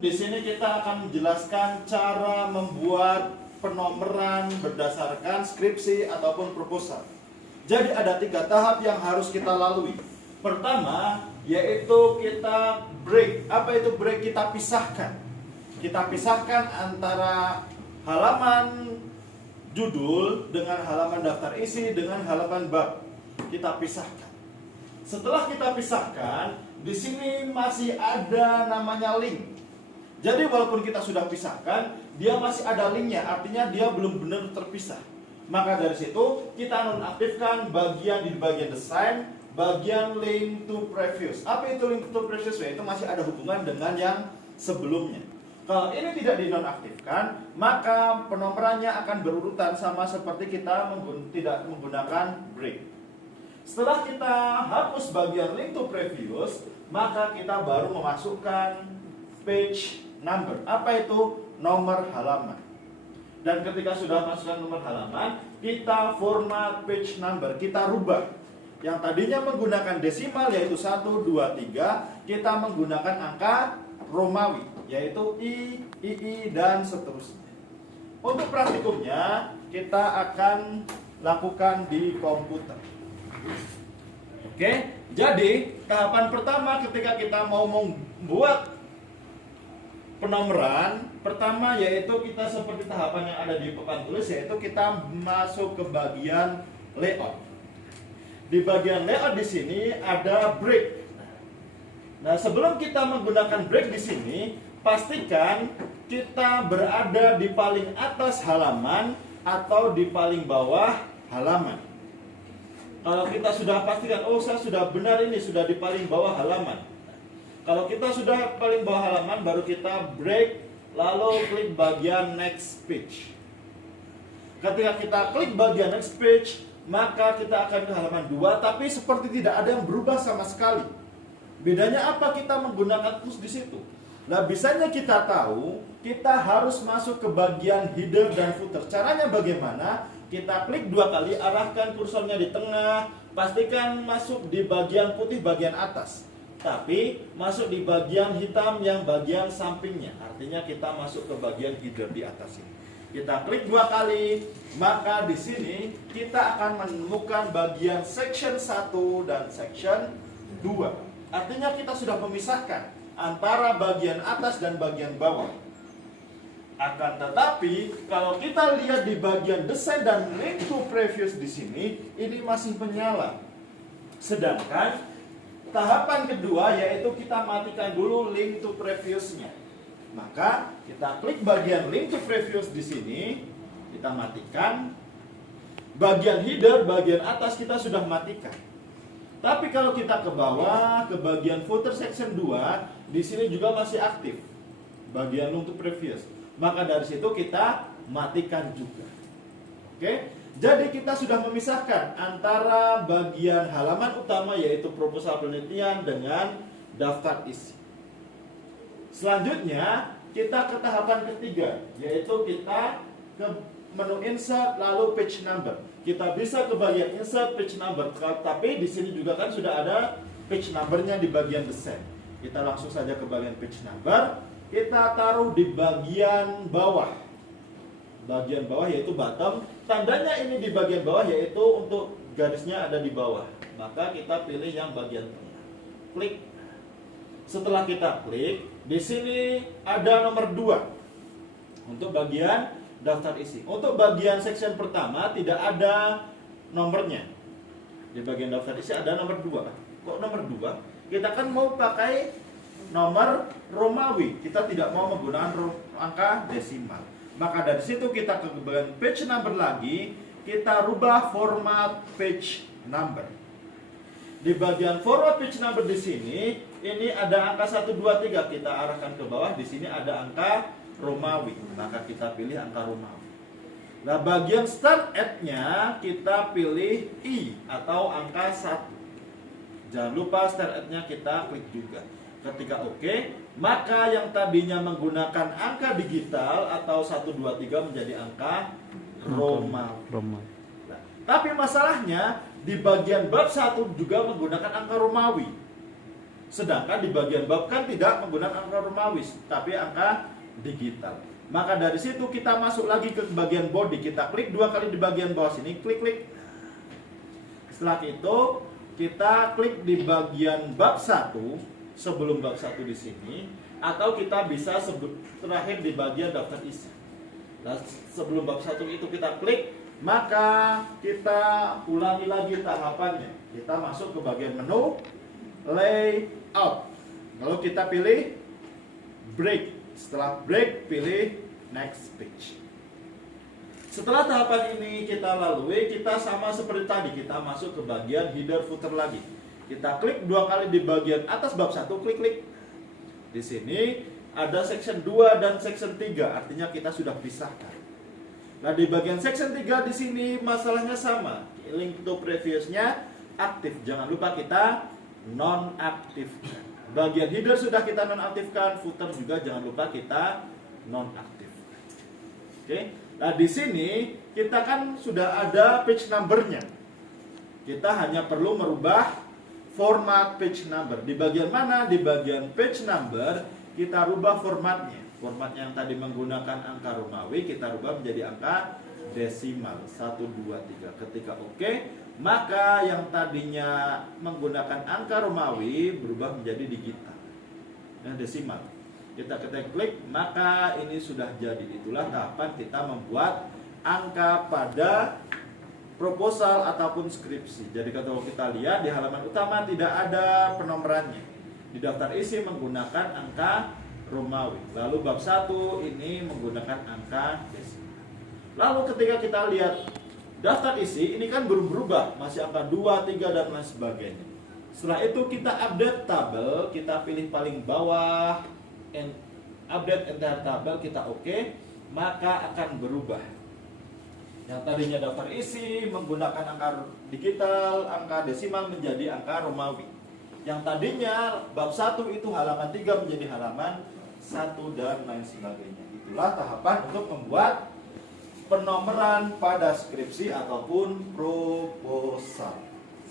Di sini kita akan menjelaskan cara membuat penomoran berdasarkan skripsi ataupun proposal. Jadi ada 3 tahap yang harus kita lalui. Pertama, yaitu kita break. Apa itu break? Kita pisahkan. Kita pisahkan antara halaman judul dengan halaman daftar isi dengan halaman bab. Kita pisahkan. Setelah kita pisahkan, di sini masih ada namanya link. Jadi walaupun kita sudah pisahkan, dia masih ada linknya, artinya dia belum benar terpisah. Maka dari situ kita nonaktifkan di bagian desain, bagian link to previous. Apa itu link to previous? Itu masih ada hubungan dengan yang sebelumnya. Kalau ini tidak dinonaktifkan, maka penomorannya akan berurutan sama seperti kita tidak menggunakan break. Setelah kita hapus bagian link to previous, maka kita baru memasukkan page number. Apa itu? Nomor halaman. Dan ketika sudah masukkan nomor halaman, kita format page number, kita rubah. Yang tadinya menggunakan desimal yaitu 1, 2, 3, kita menggunakan angka Romawi yaitu I, II, dan seterusnya. Untuk praktikumnya kita akan lakukan di komputer. Oke, jadi tahapan pertama ketika kita mau membuat penomoran pertama yaitu kita seperti tahapan yang ada di papan tulis, yaitu kita masuk ke bagian layout. Di bagian layout di sini ada break. Nah, sebelum kita menggunakan break di sini, pastikan kita berada di paling atas halaman atau di paling bawah halaman. Kalau kita sudah pastikan, oh saya sudah benar ini sudah di paling bawah halaman. Kalau kita sudah paling bawah halaman, baru kita break, lalu klik bagian next page. Ketika kita klik bagian next page, maka kita akan ke halaman 2, tapi seperti tidak ada yang berubah sama sekali. Bedanya apa kita menggunakan tools di situ? Nah, bisanya kita tahu, kita harus masuk ke bagian header dan footer. Caranya bagaimana? Kita klik 2 kali, arahkan kursornya di tengah, pastikan masuk di bagian putih bagian atas. Tapi masuk di bagian hitam yang bagian sampingnya. Artinya kita masuk ke bagian header di atas ini. Kita klik 2 kali, maka di sini kita akan menemukan bagian section 1 dan section 2. Artinya kita sudah memisahkan antara bagian atas dan bagian bawah. Akan tetapi kalau kita lihat di bagian desain dan link to previous di sini, ini masih menyala. Sedangkan tahapan kedua yaitu kita matikan dulu link to previous-nya. Maka kita klik bagian link to previous di sini, kita matikan. Bagian header, bagian atas kita sudah matikan. Tapi kalau kita ke bawah, ke bagian footer section 2, di sini juga masih aktif bagian link to previous. Maka dari situ kita matikan juga. Oke? Jadi kita sudah memisahkan antara bagian halaman utama yaitu proposal penelitian dengan daftar isi. Selanjutnya kita ke tahapan ketiga, yaitu kita ke menu insert lalu page number. Kita bisa ke bagian insert page number, tapi di sini juga kan sudah ada page numbernya di bagian desain. Kita langsung saja ke bagian page number, kita taruh di bagian bawah. Bagian bawah yaitu bottom. Tandanya ini di bagian bawah yaitu untuk garisnya ada di bawah. Maka kita pilih yang bagian tengah. Klik. Setelah kita klik, di sini ada nomor 2 untuk bagian daftar isi. Untuk bagian section pertama tidak ada nomornya. Di bagian daftar isi ada nomor 2. Kok nomor 2? Kita kan mau pakai nomor Romawi. Kita tidak mau menggunakan angka desimal. Maka dari situ kita ke bagian page number lagi, kita rubah format page number. Di bagian format page number di sini, ini ada angka 1, 2, 3, kita arahkan ke bawah. Di sini ada angka Romawi, maka kita pilih angka Romawi. Nah, bagian start at-nya kita pilih I atau angka 1. Jangan lupa start at-nya kita klik juga. Ketika oke, maka yang tadinya menggunakan angka digital atau 1, 2, 3 menjadi angka Romawi. Nah, tapi masalahnya di bagian bab 1 juga menggunakan angka Romawi. Sedangkan di bagian bab kan tidak menggunakan angka Romawi, tapi angka digital. Maka dari situ kita masuk lagi ke bagian body, kita klik 2 kali di bagian bawah sini, klik. Setelah itu kita klik di bagian bab 1 sebelum bab 1 di sini, atau kita bisa terakhir di bagian daftar isi. Nah, sebelum bab 1 itu kita klik, maka kita ulangi lagi tahapannya. Kita masuk ke bagian menu layout. Lalu kita pilih break. Setelah break, pilih next page. Setelah tahapan ini kita lalui, kita sama seperti tadi, kita masuk ke bagian header footer lagi. Kita klik 2 kali di bagian atas bab 1, klik. Di sini ada section 2 dan section 3, artinya kita sudah pisahkan. Nah, di bagian section 3 di sini masalahnya sama. Link to previousnya aktif. Jangan lupa kita nonaktifkan. Bagian header sudah kita nonaktifkan, footer juga jangan lupa kita nonaktifkan. Oke. Nah, di sini kita kan sudah ada page number-nya. Kita hanya perlu merubah format page number. Di bagian mana? Di bagian page number kita rubah formatnya. Format yang tadi menggunakan angka Romawi kita rubah menjadi angka desimal 1, 2, 3. Ketika oke, maka yang tadinya menggunakan angka Romawi berubah menjadi digital, desimal. Kita klik, maka ini sudah jadi. Itulah tahapan kita membuat angka pada proposal ataupun skripsi. Jadi kalau kita lihat di halaman utama tidak ada penomorannya. Di daftar isi menggunakan angka Romawi. Lalu bab 1 ini menggunakan angka desimal. Lalu ketika kita lihat daftar isi, ini kan belum berubah, masih angka 2, 3 dan lain sebagainya. Setelah itu kita update tabel, kita pilih paling bawah, update entire tabel, kita oke, maka akan berubah. Yang tadinya daftar isi menggunakan angka digital, angka desimal menjadi angka Romawi. Yang tadinya bab 1 itu halaman 3 menjadi halaman 1 dan lain sebagainya. Itulah tahapan untuk membuat penomoran pada skripsi ataupun proposal.